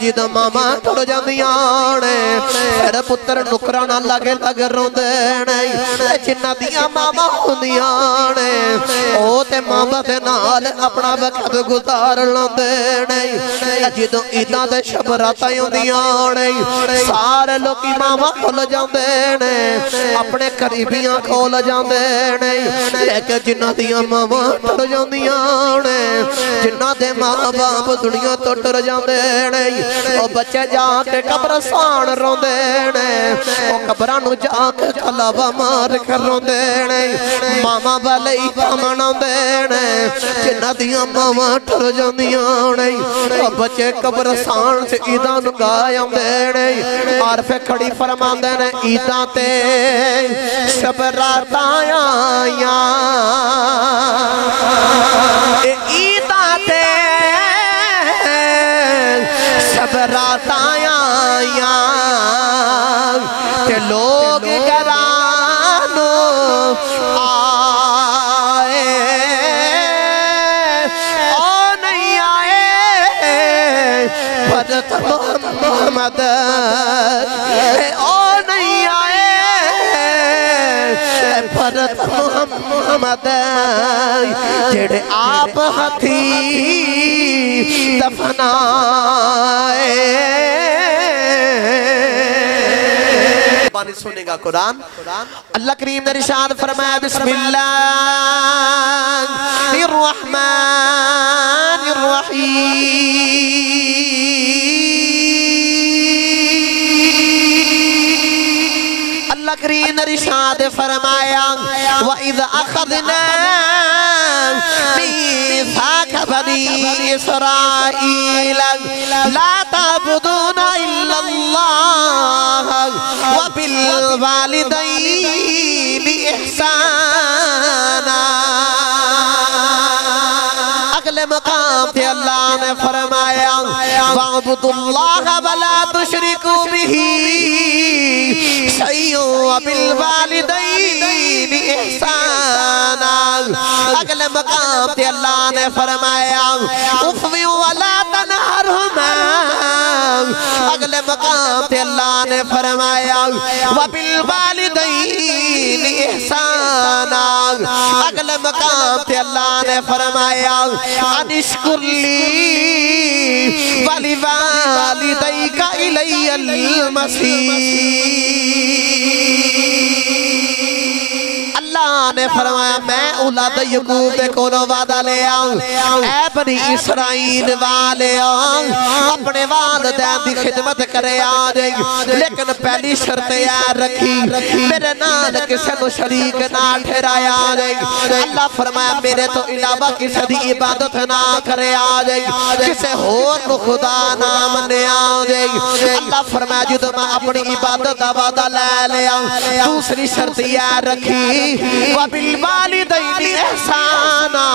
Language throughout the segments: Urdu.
جدوں ماما ٹر جاندیاں نے پھر پتر نکرانا لگے لگ روندے نے جنہ دیاں ماما ہوندیاں نے او تے ماما دے نال اپنا وقت گزار لوندے نے جدوں عیداں دے شب راتاں ہوندیاں نے سارے لوکی ماما کھل جاندے نے اپنے قریبیاں کھول جاندے نے لیکن جنہ دیاں ماما ٹر جاندیاں نے جنہ دے ماں باپ دنیا تو ٹر جاندے نے او بچے جا کے قبرستان روندے نے او قبرانو جا کے کلاوا مار کر روندے نے ماما والے مناندے نے جنہ دیاں ماما ٹر جاندیاں نے او بچے قبرستان سے عیداں نو گائے آندے نے عارف کھڑی فرماندے نے عیداں تے شب راتاں آیاں عیداں تے شب راتاں آیاں تے لوگ گرانو آئے او نہیں آئے حضرت محمد او نہیں آئے حضرت محمد جڑے آپ ہتھی دفنائے بانی سنے گا قرآن اللہ کریم نے ارشاد فرمایا بسم اللہ الرحمن الرحیم اللہ کریم نے ارشاد فرمایا وَإِذْ أَخَذْنَا مِيثَاقَ بَنِي إِسْرَائِيلَ لَا تَعْبُدُونَ إِلَّا اللَّهَ وَبِالْوَالِدَيْنِ إِحْسَانًا اگلے مقام تھے اللہ نے فرمایا وَاعْبُدُوا اللَّهَ وَلَا تُشْرِكُوا بِهِ شَيْئًا وَبِالْوَالِدَيْنِ إِحْسَانًا اگلے مقام تھے اللہ نے فرمایا اُفْوِوا وَلَا تَنْهَرْهُمَا اگلے مقام تھے اللہ نے فرمایا وَبِالْوَالِدَيْنِ إِحْسَانًا اگلے مقام تھے اللہ نے فرمایا انشکر لی وَلِوَالِدَيْكَ إِلَيَّ الْمَصِيرُ اللہ نے فرمایا میں اولاد یعقوب کو وعدہ لے آؤں اے بنی اسرائیل والے آؤں اپنے والدین دی خدمت کرے آجائیں لیکن پہلی شرط یاد رکھی میرے نال کسے کو شریک نہ ٹھہرائے آجائیں اللہ فرمایا میرے تو علاوہ کسے دی عبادت نہ کرے آجائیں کسے ہور کو خدا نہ منے آجائیں اللہ فرمایا جدو میں اپنی عبادت دا وعدہ لے آؤں دوسری شرط یاد رکھی وَبِالْوَالِدَيْنِ احسانا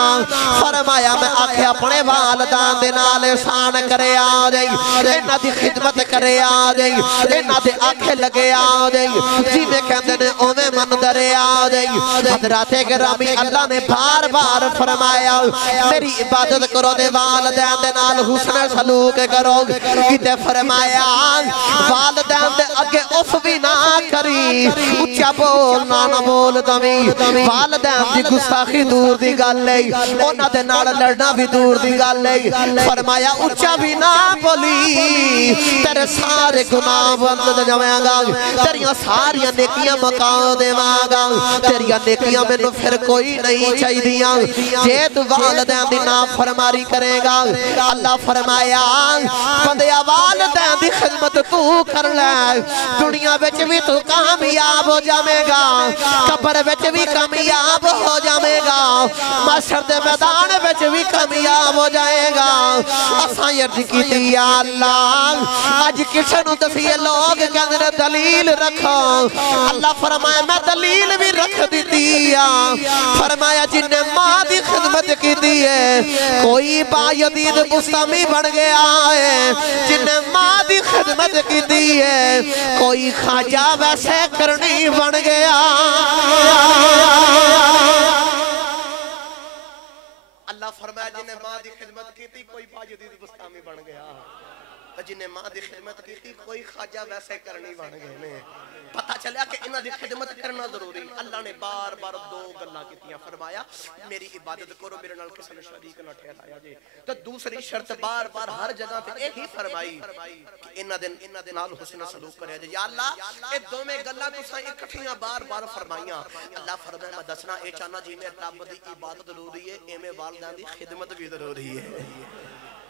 فرمایا میں آکھے اپنے والدان دے نال احسان کرے آجائیں انہاں دی خدمت کرے آجائیں انہاں دے آکھے لگے آجائیں جی میں کہندے نے اوے من درے آجائیں حضرات گرامی اللہ نے بار بار فرمایا میری عبادت کرو دے والدین دے نال حسن سلوک کرو کتے فرمایا والدین دے اگے اف بھی نہ کری اچھا بولنا نہ بول دمی والدین دی گستاخی دور دی گل لئی اونا دے نال لڑنا بھی دور دی گل لئی فرمایا اچھا بھی نہ بولی تیرے سارے گناہ بند جمعیں گا تیریاں ساریاں نیکیاں مکاؤ دے مانگا تیریاں نیکیاں میں نو پھر کوئی نہیں چاہی دیاں جے تو والدین دی نافرمانی کرے گا اللہ فرمایا بندیا والدین دی خدمت تو کر لے دنیا بچ بھی تو کامیاب ہو جامے گا قبر بچ بھی کامیاب ہو جامے گا محشر دے میدان بچ بھی کامیاب ہو جائے گا اساں یرد کی دیا اللہ آج کسنو دفیہ لوگ کے اندر دلیل رکھو اللہ فرمایا میں دلیل بھی رکھ دی دیا فرمایا جن نے ماں دی خدمت کی دیئے کوئی با یدید مستمی بڑھ گیا ہے جن نے ماں دی خدمت کی دیئے کوئی خواجہ ویسے کرنی بڑھ گیا اللہ فرمایا جن نے ماں دی خدمت کی تھی کوئی با یدید مستمی بڑھ گیا جنہیں ماں دی خدمت کی کوئی خواجہ ویسے کرنی بن گئے نے پتہ چلیا کہ انہاں دی خدمت کرنا ضروری اللہ نے بار بار دو گلاں کیتیاں فرمایا میری عبادت کرو میرے نال کسی نے شریک نہ ٹھہرایا جے تو دوسری شرط بار بار ہر جگہ تے یہی فرمائی کہ انہاں دے نال حسن سلوک کریا جے یا اللہ اے دوویں گلاں تساں اکٹھیاں بار بار فرمائیاں اللہ فرمایا میں دسنا اے چاہنا جی میں رب دی عبادت ضروری ہے ایویں والدین دی خدمت بھی ضروری ہے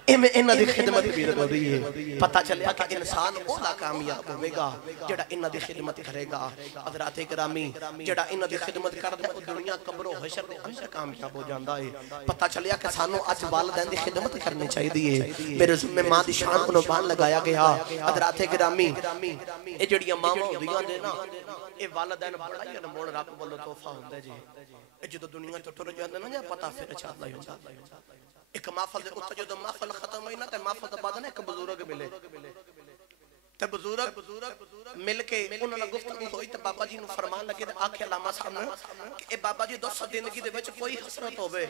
انہاں دی خدمت بھی ضروری ہے پتہ چلیا کہ انسان اولا کامیاب ہوے گا جڑا انہاں دی خدمت کرے گا حضرات گرامی جڑا انہاں دی خدمت کردا او دنیا قبر و حشر دے اندر کامیاب ہو جاندا ہے پتہ چلیا کہ سانو اج والدین دی خدمت کرنی چاہیے میرے ذمہ ماں دی شان کو بان لگایا گیا حضرات گرامی اے جڑیاں ماواں ہوندیاں نے نا اے والدین بڑا ہی انمول رب والوں تحفہ ہوندا جی اے جدوں دنیا تو ٹر جاندے نا پتہ پھر چلدا ہی ہوندا ایک محفل دے اتنے جدو محفل ختم ہوئی نا تے محفل دے بعد نا ایک بزرگ ملے تے بزرگ مل کے انہوں نے گفتگو ہوئی تے بابا جی نو فرمان لگے تے آکھے علامہ صاحب نے کہ اے بابا جی دوسرا زندگی دے وچ کوئی حسرت ہوے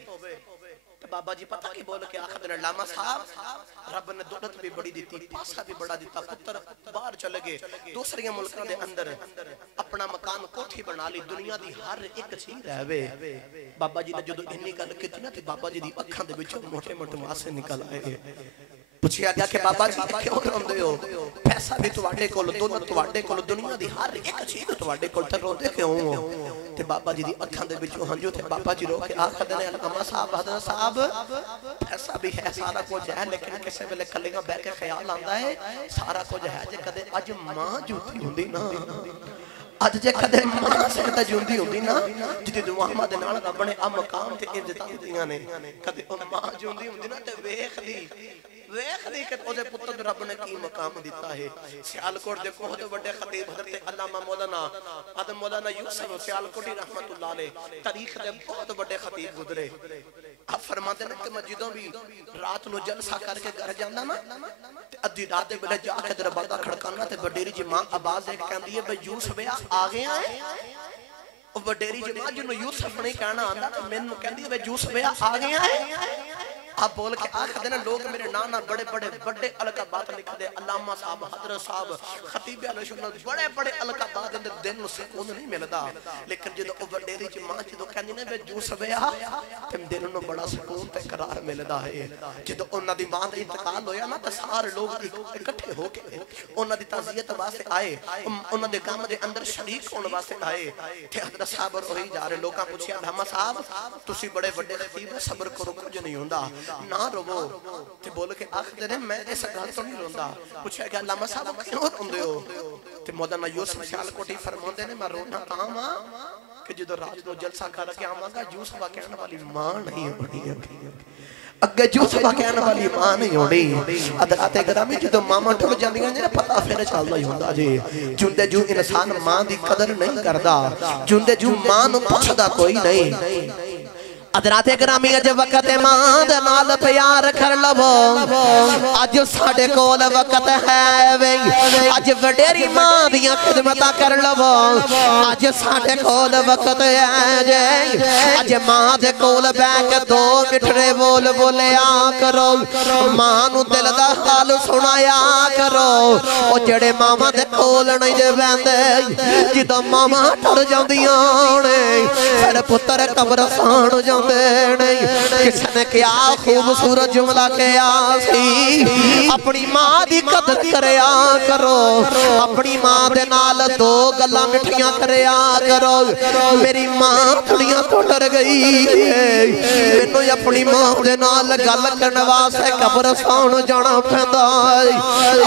تے بابا جی پتہ کی بول کے آکھدے نے علامہ صاحب رب نے دولت بھی بڑی دیتی پاسا بھی بڑا دیتا پتر باہر چلے گئے دوسرے ملکاں دے اندر اپنا مکان کوٹھی بنا لی دنیا دی ہر ایک چیز رہے بابا جی نے جدو انی گل کیتی نا تے بابا جی دی اکھاں دے وچوں موٹے موٹے آنسو نکل آئے پوچھیا گیا کہ بابا جی کیوں روندے ہو پیسہ بھی تواڈے کول دولت تواڈے کول دنیا دی ہر ایک چیز تواڈے کول تے روندے کیوں ہو تے بابا جی دی اکھاں دے وچوں ہنجو تے بابا جی رو کے آکھدے نے علامہ صاحب حضرت صاحب پیسہ بھی ہے سارا کچھ ہے لیکن کسے ویلے کلیاں بیٹھ کے خیال آندا ہے سارا کچھ ہے جے کدے اج ماں جوتی ہوندی نا اج جے کدے ماں سکتا جوندی ہوندی نا جدی دعاواں دے نال رب نے آ مقام تے عزت دتیاں نے کدے او ماں جوندی ہوندی نا تے ویکھ دی کہ اودے پتر رب نے کی مقام دیتا ہے سیالکوٹ دے بہت بڑے خطیب حضرت علامہ مولانا یوسف سیالکوٹی رحمت اللہ علیہ تاریخ دے بہت بڑے خطیب گزرے آپ فرماتے ہیں کہ میں جدوں بھی رات نو جلسہ کر کے گھر جانا نا تے ادھی رات دے ویلے جا کے دروازہ کھڑکانا تے وڈیری جی ماں آواز ایک کہندی ہے بھئی یوسف آ گیا ہے او وڈیری جی ماں جنوں یوسف نہیں کہنا آندا تے مینوں کہندی ہے بھئی یوسف آ گیا ہے آپ بول کے آخر نا لوگ میرے نانا بڑے بڑے القابات لکھ دے علامہ صاحب حضرت صاحب خطیب علیہ سنت بڑے القابات اندر دل نو سکون نہیں ملدا لیکن جدو او وڈیری جی ماں جدو کہندی نے وے یوسف تے دل نو بڑا سکون تے قرار ملدا ہے جدو انہاں دی ماں دا انتقال ہویا نا تے سارے لوگ اکٹھے ہو کے انہاں دی تعزیت واسطے آئے انہاں دے غم دے اندر شریک ہون واسطے آئے تے حضرت صاحب روئی جا رہے لوکاں پوچھیا علامہ صاحب تسی بڑے خطیب صبر کرو کچھ نہیں ہوندا نہ رو تے بول کے آخدے نے میں اس گل تو نہیں روندا پوچھا کہ علامہ صاحب کیوں روندے ہو تے مولانا یوسف سیالکوٹی فرماندے نے میں رونا تاں وا کہ جدو رات نو جلسہ کر کے آواں گا یوسف کہن والی ماں نہیں ہونی اگے یوسف کہن والی ماں نہیں ہونی حضرات گرامی جدو ماما ٹر جاندیاں نے پتہ پھر چلدا ہی ہوندا جی جوندے جو انسان ماں دی قدر نہیں کردا جوندے جو ماں نو پوچھدا کوئی نہیں حضرات گرامی اج وقت ماں دے نال پیار کر لو اج ساڈے کول وقت ہے وے اج وڈیری ماں دیاں خدمتاں کر لو اج ساڈے کول وقت ہے جے اج ماں دے کول بیٹھ کے دو مٹھڑے بول بولیا کرو ماں نو دل دا حال سنایا کرو او جڑے ماواں دے کول نہیں جے بیندے جدوں ماواں ٹر جاندیاں نے پھر پتر قبرستان جاندے کس نے کیا خوبصورت جملہ کیا سی اپنی ماں دی قدر کریا کرو اپنی ماں دے نال دو گلاں مٹھیاں کریا کرو میری ماں دنیا تو ڈر گئی مینوں اپنی ماں دے نال گل کرن واسطے قبرستان جانا پیندا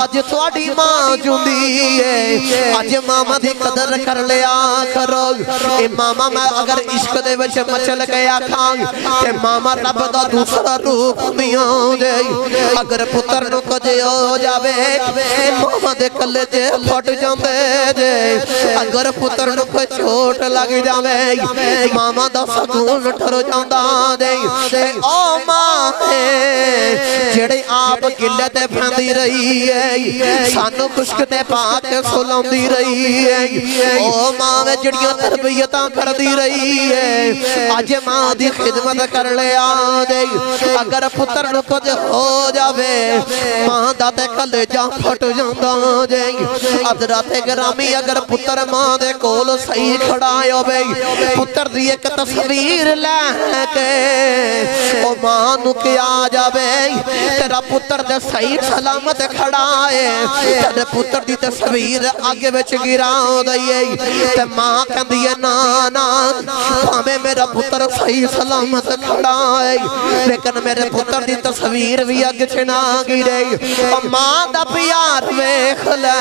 اج تہاڈی ماں جوندی ہے اج ماما دی قدر کر لیا کرو اے ماما میں اگر عشق دے وچ مچل گیا کھاں تے ماما رب دا دوسرا روپ میاں دے اگر پتر نو کچھ ہو جاوے ماما دے کلیجے پھٹ جاندے دے اگر پتر نو کوئی چوٹ لگ جاوے ماما دا سکون ٹر جاندا دے او ماں جڑے آپ گلے تے پھیندی رہی ہے سانو خشک تے پا کے سلاندی رہی ہے او ماں میں جڑیاں تربیتاں کر دی رہی ہے آج ماں دی خدمت کر لے آدے اگر پتر نو کچھ ہو جاوے ماں دا تے کلیجہ پھٹ جاندا جے حضرات گرامی اگر پتر ماں دے کول صحیح کھڑائے ہوئے پتر دی ایک تصویر لے کے او ماں نو کیا جاوے تیرا پتر دے صحیح سلامت کھڑائے تیرے پتر دی تصویر آگے بچ گرا دئیے تے ماں کہندی ہے نانا ہمیں میرا پتر صحیح سلامت کھڑائے لیکن میرے پتر دی تصویر بھی آگے چھنا گرے اور ماں دا پیار ویکھ لے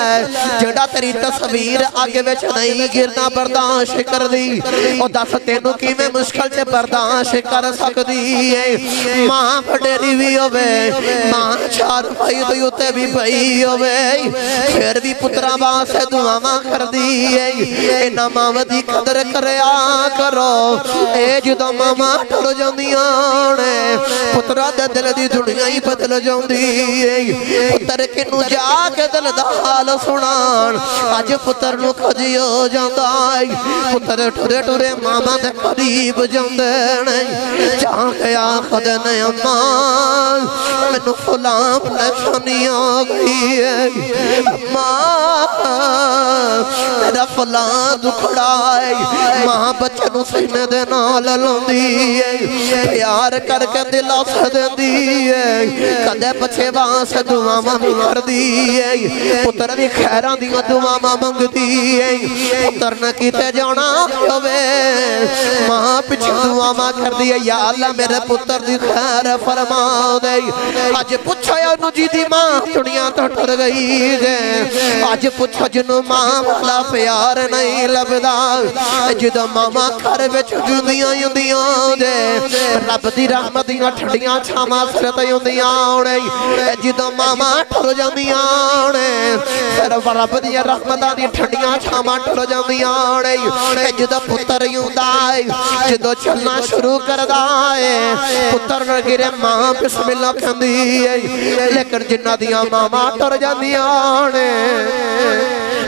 جڑا تیری تصویر آگے بچ نہیں گرنا برداشت کر دی اور دس تینوں کی میں مشکل سے برداشت کر سکتی ہے ماں پھڑیری بھی ہوئے ماں چار بھائی دیوتے بھی بھائی ہوئے پھر بھی پترہ باسے دعا ماں کر دی ہے اینا ماں دی قدر کریا کرو اے جدو ماں ٹھڑ جاندیاں نے پترہ دے دل دی دنیا ہی بدل جاندی ہے پتر کنو جا کے دل دا حال سنان آج پتر نو کھجی ہو جاندہ ہے پتر ٹھرے ٹھرے ماما دے قریب جاندے نہیں جہاں کیا خد نے اماں میں نو فلام پریشانی آ گئی ہے اماں میرا فلان دکھڑا ہے ماں بچے نو سینے دے نال لوندی ہے پیار کر کے دلہ سے دیں دی ہے کدے بچے وہاں سے دعا ماں بھی کر دی ہے پتر بھی خیران دیا دعا ماں مانگ دی ہے پتر نہ کیتے جانا ہوئے ماں پچھے دعا ماں کر دی ہے یا اللہ میرے پتر دی خیر فرما دے آج پچھا یا نجی دی ماں دنیا تو ٹر گئی دے آج پچھا جنو ماں والا پیار نہیں لبدا جدو ماما کھر بچ جندیاں یندیاں دے رب دی رحمت دیاں ٹھڑیاں چھاما سرت یندیاں اوڑے جدو ماما ٹھر جاندیاں اوڑے پھر رب دی رحمت دی ٹھڑیاں چھاما ٹھر جاندیاں اوڑے جدو پتر یوندائے جدو چلنا شروع کر دائے پتر نہ گرے ماں بسم اللہ کھندی لیکن جنہ دیاں ماما ٹر جاندیاں اوڑے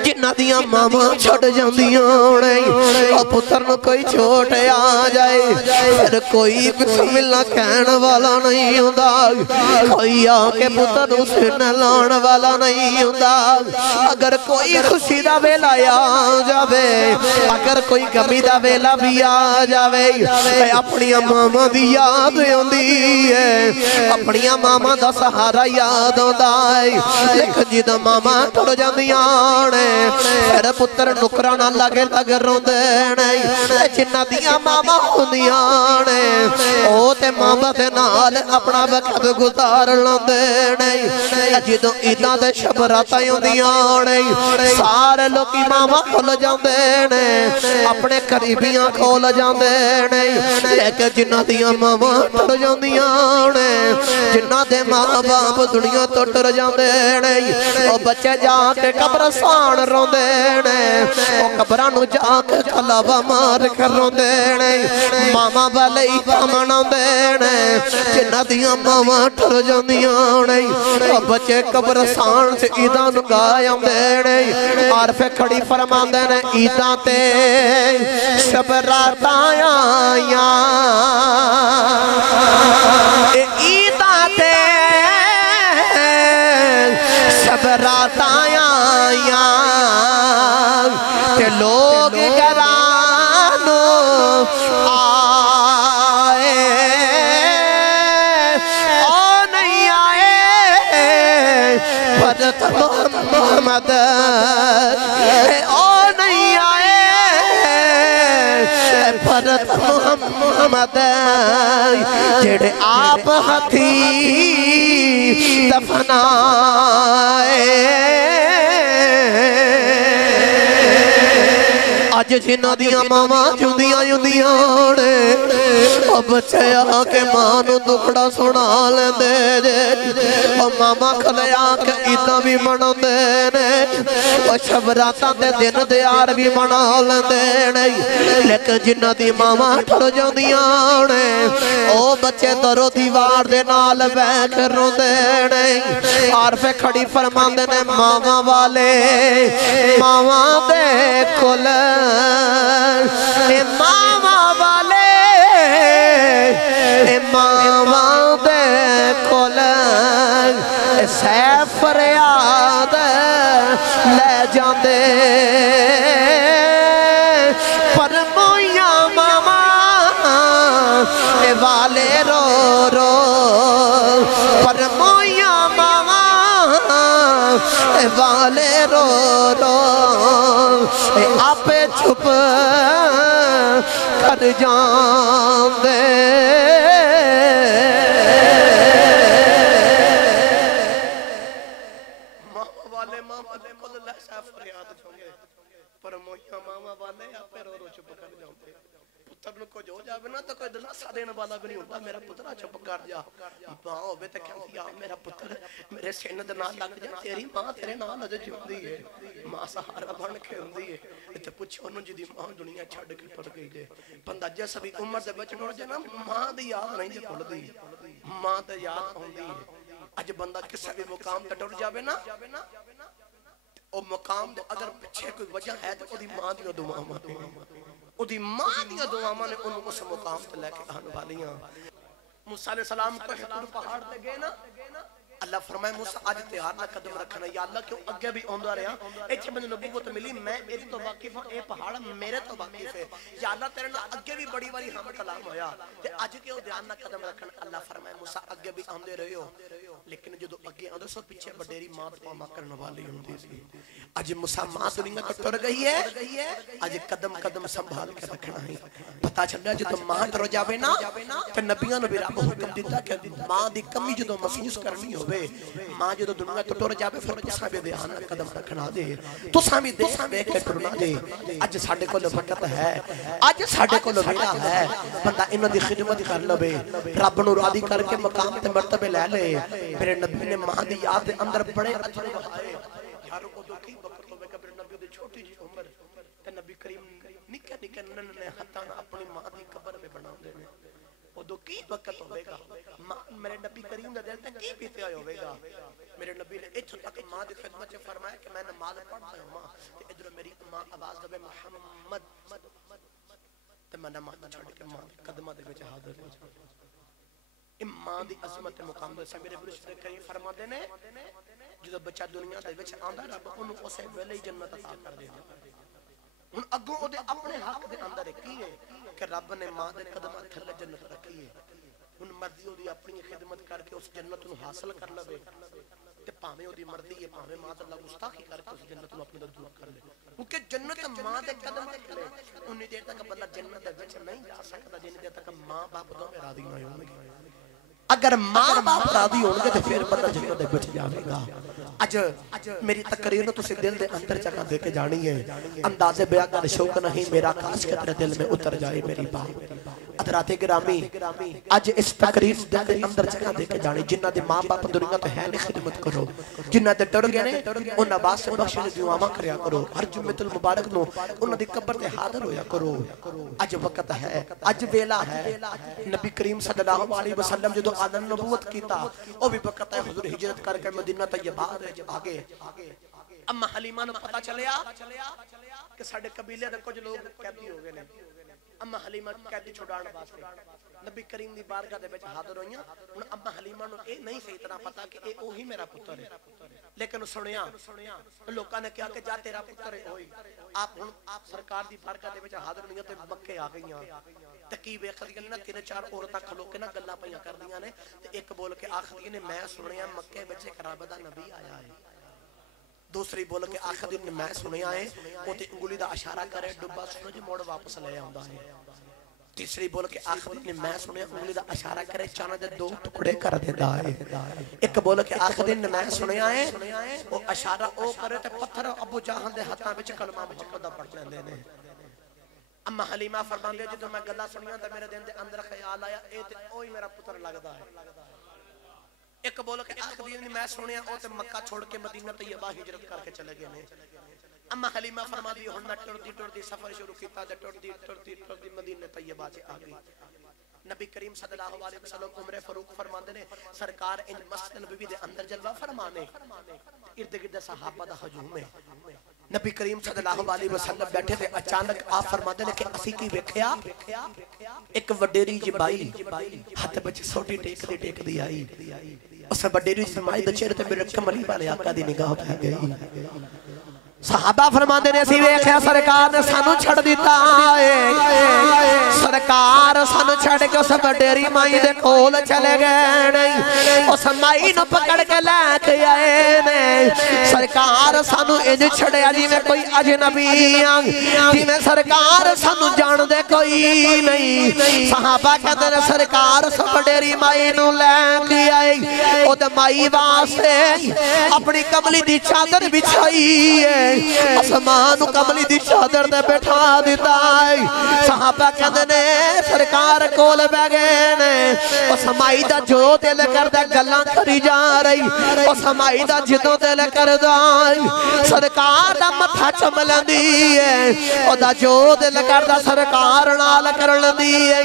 جنہ دیاں ماما چھڑ جاندیاں اور پتر نو کوئی چھوٹ آ جائے پھر کوئی بسم اللہ کہنے والا نہیں ہوندہ کوئی آکے پتر نو سن لان والا نہیں ہوندہ اگر کوئی خوشی دا ویلا آ جاوے اگر کوئی غمی دا ویلا بھی آ جاوے اپنی ماما دی یاد ہوندی ہے اپنی ماما دا سہارا یاد ہوندہ ہے لیکن جدو ماما ٹر جاندیاں پھر پتر نکرانا لگے لگ روندے جنہ دیا ماما ہوندیاں او تے ماما دے نال اپنا وقت گزار لوندے جدو عیداں دے شب راتاں ہوندیاں سارے لوگی ماما کھول جاندے اپنے قریبیاں کھول جاندے لیکن جنہ دیا ماما ٹر جاندیاں جنہ دے ماں باپ دنیا تو ٹر جاندے او بچے جا کے قبرستان روندے او قبرانو جا کے کلاوہ مار کر روندے ماما والے ہی کامناندے جنہ دیاں ماما ٹر جاندیاں او بچے قبرستان سے عیدان گایا دے عارف کھڑی فرماندے نے عیدان تے شب رات آیا عیدان تے شب رات آیا کہ لوگ گرانو آئے او نہیں آئے فرت محمد او نہیں آئے فرت محمد جڑے آپ ہتھی دفنائے اج جنہاں دیاں ماواں جوندیاں جوندیاں نے او بچے آ کے ماں نو دکھڑا سنا لیندے جے او ماما کھلے آ کے عیداں بھی مناندے نے او شب راتاں تے دن دیار بھی منا لیندے نے لیکن جنہاں دی ماواں ٹر جاندیاں نے او بچے درو دیوار دے نال بیٹھ کے روندے نے عارف کھڑی فرماندے نے ماواں والے ماواں دے کول اے ماواں والے اے ماواں دے کول سہ فریاد لے جاندے پر موئیاں ماواں اے والے رو رو پر موئیاں ماواں اے والے رو رو اے آپ چھپ کر جاندے پر موہیاں ماما والے آپ رو رو چپ کر جاؤں پتر نو کو جو جاوے نا تو کوئی دلاسا دینے والا بھی نہیں ہوتا میرا پترہ چپ کر جا ماں ہوئے تو کہتی ہے میرا پتر میرے سیند نال لگ جا تیری ماں تیرے نال اجے جوندی ہے ماں سہارا بن کے ہوندی ہے تے پوچھو انہوں جی دی ماں دنیا چھڑ کے ٹر گئی جے بندہ جیسا بھی عمر دے بچ ٹر جے نا ماں دی یاد نہیں جے بھول دی ماں تے یاد ہوندی ہے اج بندہ کسے بھی مقام تے ٹر جاوے نا او مقام دے اگر پچھے کوئی وجہ ہے تو او دی ماں دی دعاواں نے او دی ماں دی دعاواں نے انہوں اس مقام تے لے کے آنے والیاں موسیٰ علیہ السلام کو حضور پہاڑ تے گئے نا اللہ فرمائے موسیٰ آج تیار نہ قدم رکھنا یا اللہ کیوں اگے بھی اوندہ رہا ایچے میں نبوت ملی میں ایک تو واقف ہوں اے پہاڑ میرے تو واقف ہے یا اللہ تیرے نہ اگے بھی بڑی بڑی ہم کلام ہویا تے آج کیوں دھیان نہ قدم رکھنا اللہ فرمائے موسیٰ اگے بھی آندے رہے ہو لیکن جو اگے آندے سو پیچھے بڑیری ماں تو ماں کرنے والی ہوندی سی آج موسیٰ ماں دنیا کو ٹر گئی ہے آج قدم قدم سنبھال کے رکھنا ہے پتا چل جو تو ماں ٹر جاوے نا تے نبیاں نبی رب حکم دیتا کہ ماں دی کمی جو محسوس کرنی ہوئے ماں جو دنیا تو ٹر جاوے پھر تساں بھی دھیان قدم رکھنا دے تساں بھی دیکھ کے ٹرنا دے اج ساڈے کول وقت ہے اج ساڈے کول ویلا ہے بندہ انہاں دی خدمت کر لوے رب نو راضی کر کے مقام تے مرتبے لے لے میرے نبی نے ماں دی یاد دے اندر بڑے اثر وہائے یار او دو کی وقت ہوے کہ میرے نبی دی چھوٹی جی عمر تے نبی کریم نکے نکے ننے ہتھاں اپنی ماں دی قبر میں بناوندے نے او دو کی وقت ہوے گا میرے نبی کریم دا دل تے کی بیتے ہوے گا میرے نبی نے ایتھوں تک ماں دی خدمت چ فرمایا کہ میں نماز پڑھدا ہوں ماں تے ادھر میری ماں آواز دے محمد تے میں نماز چھڑ کے ماں دے قدماں دے وچ حاضر ہو جاواں ماں دی عظمت مقام دے میرے برشتے کریم فرما دے نے جو بچہ دنیا دے وچ آندا رب اونوں اسے ویلے ہی جنت عطا کر دیندا ہن اگوں او دے اپنے حق دے اندر کی ہے کہ رب نے ماں دے قدماں تھلے جنت رکھی ہے ہن مرضی او دی اپنی خدمت کر کے اس جنت نو حاصل کر لوے تے پاویں او دی مرضی ہے پاویں ماں تے اللہ گستاخی کر کے اس جنت نو اپنے دور کر لے کیونکہ جنت ماں دے قدماں تھلے انہی دیر تک بندہ جنت دے وچ نہیں جا سکدا جنی دیر تک ماں باپ دو میں راضی نہ ہون گے اگر ماں باپ راضی ہون گے تے پھر بندہ جنت دے وچ جاوے گا اج میری تقریر نو تسی دل دے اندر جگہ دے کے جانی ہے انداز بیان کا شوق نہیں میرا کاش کہ تیرے دل میں اتر جائے میری بات حضرات گرامی اج اس تقریر دے اندر جگہ دے کے جانی جنہ دے ماں باپ دنیا تے ہے نہیں خدمت کرو جنہ دے ٹر گئے نے انہاں واسطے بخشش دی دعاواں کریا کرو ہر جمعۃ المبارک نو انہاں دی قبر تے حاضر ہویا کرو اج وقت ہے اج ویلا ہے نبی کریم صلی اللہ علیہ وسلم جدوں آدم نبوت کیتا او بھی وقت ہے حضور ہجرت کر کے مدینہ طیبہ آگے اما حلیمہ نو پتہ چلیا کہ ساڈے قبیلے دے کچھ لوگ قیدی ہو گئے نے اما حلیمہ قیدی چھڑان واسطے نبی کریم دی بارگاہ دے وچ حاضر ہوئیاں ہن اما حلیمہ نو اے نہیں صحیح طرح پتہ کہ اے اوہی میرا پتر ہے لیکن سنیا لوکاں نے کہا کہ جا تیرا پتر ہے ہوئی آپ ہن سرکار دی بارگاہ دے وچ حاضر ہوئیاں تے مکے آ گئیاں تے کی ویکھدیاں نے تین چار عورتاں کھلو کے نا گلاں پیاں کردیاں نے تے ایک بول کے آکھدی نے میں سنیا مکے وچ ایک رب دا نبی آیا ہے دوسری بول کے آخر دن میں سنیا ہے وہ تے انگلی دا اشارہ کرے ڈبا سورج موڑ واپس لے آندا ہے تیسری بول کے آخر دن میں سنیا انگلی دا اشارہ کرے چاند دے دو ٹکڑے کر دیندا ہے ایک بول کے آخر دن میں سنیا ہے وہ اشارہ او کرے تے پتھر ابو جہل دے ہتھاں وچ کلمہ محمد دا پڑھ لیندے نے اما حلیمہ فرماندے جدوں میں گلاں سنیاں تے میرے دل دے اندر خیال آیا اے تے اوہی میرا پتر لگدا ہے. ایک بول کے آخ دی میں سنیا او تے مکہ چھوڑ کے مدینہ طیبہ ہجرت کر کے چلے گئے نے. اما حلیمہ فرماندی ہن میں ٹردی سفر شروع کیتا تے ٹردی مدینہ طیبہ چ آ گئی. نبی کریم صلی اللہ علیہ وسلم عمر فاروق فرماندے نے سرکار ان مسجد نبوی دے اندر جلوہ فرمانے ارد گرد صحابہ دا ہجوم ہے. نبی کریم صلی اللہ علیہ وسلم بیٹھے تھے اچانک آپ فرماندے نے کہ اسی کی ویکھیا ایک وڈیری جی بائی ہاتھ وچ سوٹی ٹیک دی آئی. اس وڈیری جی مائی دے چہرے تے میرے کملی والے آقا دی نگاہ پہ گئی. صحابہ فرماندے نے اسی ویکھیا سرکار نے سانو چھڑ دیتا ہے. سرکار سانو چھڑ کے اس وڈیری مائی دے کول چلے گئے نہیں. اس مائی نو پکڑ کے لے کے آئے نے. سرکار سانو انج چھڑیا جی میں کوئی اجنبی آں جی میں سرکار سانو جان دے کوئی نہیں. صحابہ کہتے ہیں سرکار اس وڈیری مائی نو لے کے آئے. او دے مائی واسطے اپنی کملی دی چادر بچھائی ہے. آسمان کملی دی چادر دے بٹھا دیتا ہے. صحابہ کہتے نے سرکار کول بہ گئے نے. اس مائی دا جو دل کردہ گلاں کری جا رہی اس مائی دا جدوں دل کردہ سرکار دا متھا چملن دی ہے. او دا جو دل کردہ سرکار نال کرن دی ہے.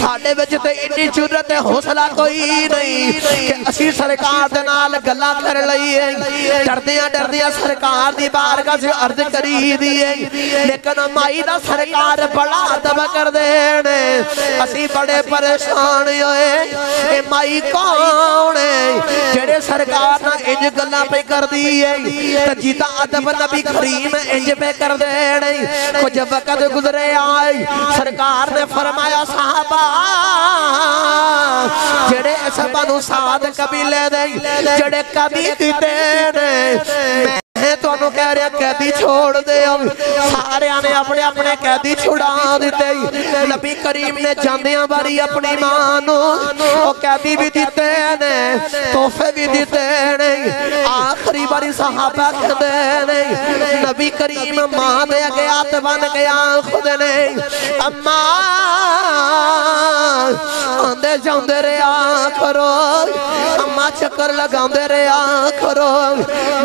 ساڑے وچ تے اتنی جرت حوصلہ کوئی نہیں کہ اسی سرکار دے نال گلاں کر لئیے. ڈردیاں سرکار دی بارگاہ سے عرض کری دیئے لیکن مائی دا سرکار بڑا ادب کر دینے. اسی بڑے پریشان ہوئے اے مائی کون ہے جڑے سرکار نہ انج گلاں پہ کر دیئے جیتا ادب نبی کریم انج پہ کر دینے. کچھ وقت گزرے آئی سرکار نے فرمایا صحابہ جڑے سبانو ساتھ قبیلے دے جڑے کبھی دیتے تو انہوں کہہ رہے قیدی چھوڑ دے. سارے آنے اپنے اپنے قیدی چھوڑا دیتے. نبی کریم نے جاندیاں باری اپنی مانو وہ قیدی بھی دیتے ہیں تحفے بھی دیتے ہیں. آخری باری صحابہ کہتے ہیں نبی کریم ماں دے گیا تبان گیا خود نے اماں آندے جاندے رہا کرو اماں چکر لگاندے رہا کرو.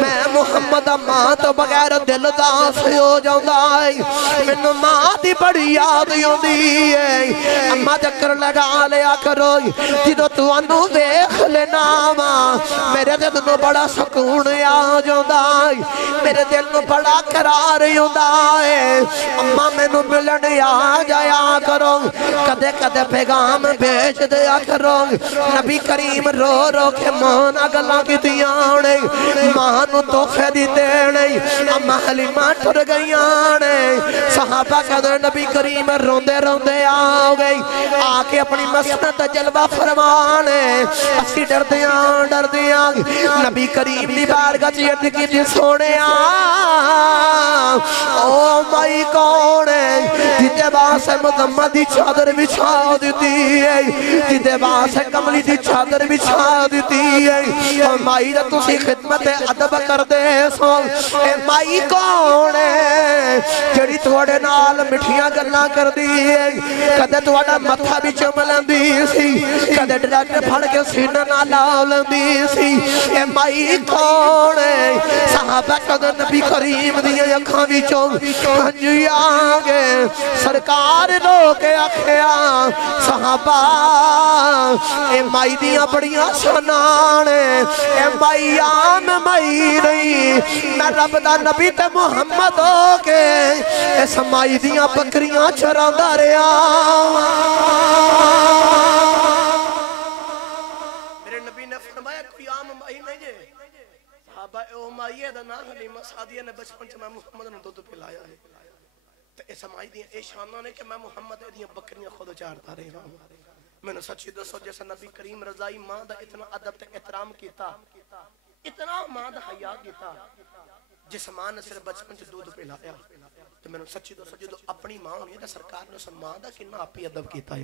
میں محمد ماں تو بغیر دل داس ہو جاؤں دائی میں ماں دی بڑی یاد ہوندی ہے. اماں چکر لگا لیا کرو جدو تو انو دیکھ لینا ماں میرے دل نو بڑا سکون آ جاؤں دائی میرے دل نو بڑا قرار ہوں دائی. اماں میں نو ملن آ جایا کرو کدے کدے پیغام بھیج دیا کرو. نبی کریم رو رو کے مانا گلاں کی دیانے ماں نو تحفے دیتے نہیں. اما حلیمہ ٹر گئیانے. صحابہ کہتے نبی کریم روندے روندے آ گئی آکے اپنی مسند جلوہ فرمانے. اسی ڈردیاں نبی کریم دی بارگاہ چیئرد کی جی سونے او مائی کون ہے جتے باسے مدمہ دی چادر بچھا دیتی ہے جتے باسے کملی دی چادر بچھا دیتی ہے. او مائی دا تسی خدمت ادب کر دے سو. اے مائی کون ہے جڑی تھوڑے نال مٹھیاں گلنا کر دی ہے کدے تھوڑا متھا بھی چملن دی سی کدے ڈراکٹ پھڑ کے سینہ نہ لاولن دی سی. اے مائی کون ہے صحابہ کدے نبی کریم دی اکھاں بھی چون ہنجی آگے سرکار رو کے اکھیا صحابہ اے مائی دیاں بڑیاں سنانے. اے مائی عام مائی نہیں میں رب دا نبی تے محمد ہو کے اس مائی دیاں بکریاں چراندہ رہا. میرے نبی نے فرمایا کوئی عام مائی نہیں جے صحابہ او مائی ہے دا نا حلیمہ سعدیہ نے بچپن چ میں محمد نے دودھ پلایا ہے تے اس مائی دیاں اے شاناں نے کہ میں محمد دیاں بکریاں خود چارتا رہا. میں نے سچی دسو جیسا نبی کریم رضائی ماں دا اتنا ادب تے احترام کیتا اتنا ماں دا حیا کیتا جس ماں نے صرف بچپن چ دودھ پلایا. تو میں نے سچی دسو جدو اپنی ماں ہونی ہے تے سرکار نے اس ماں دا کنا اپی ادب کیتا ہے.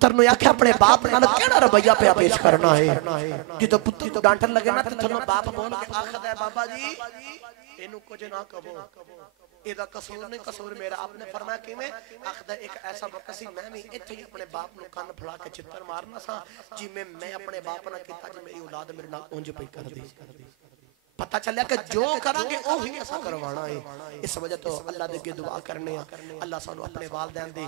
پتر نو آکھیا اپنے باپ نال کیڑا رویہ پہ پیش کرنا ہے جدو پتر کو ڈانٹن لگے نا تے تھنوں باپ بول کے آکھدا ہے بابا جی اینو کچھ نہ کہو ایدہ قصور نہیں قصور میرا آپ نے فرمایا کہ میں آخدہ ایک ایسا وقت سی میں بھی اتھے ہی اپنے باپ نو کان پھڑا کے چتر مارنا سا جی میں اپنے باپ نہ کیتا جی میری اولاد میرے نال اونج پہ کر دی پتہ چلیا کہ جو کرا گے او ہی ایسا کروانا ہے اس وجہ تو اللہ دے کے دعا کرنے ہیں اللہ سانو اپنے والدین دے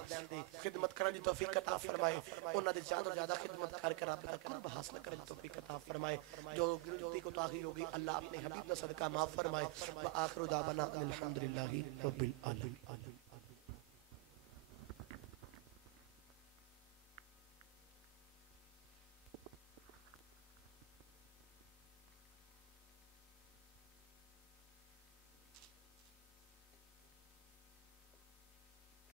خدمت کرنے دی توفیق عطا فرمائے انہاں دے زیادہ زیادہ خدمت کر کے رب دا قرب حاصل کرنے دی توفیق عطا فرمائے جو گنتی کو تاخیر ہوگی اللہ اپنے حبیب دا صدقہ معاف فرمائے وآخر دعوانا الحمدللہ رب العالمین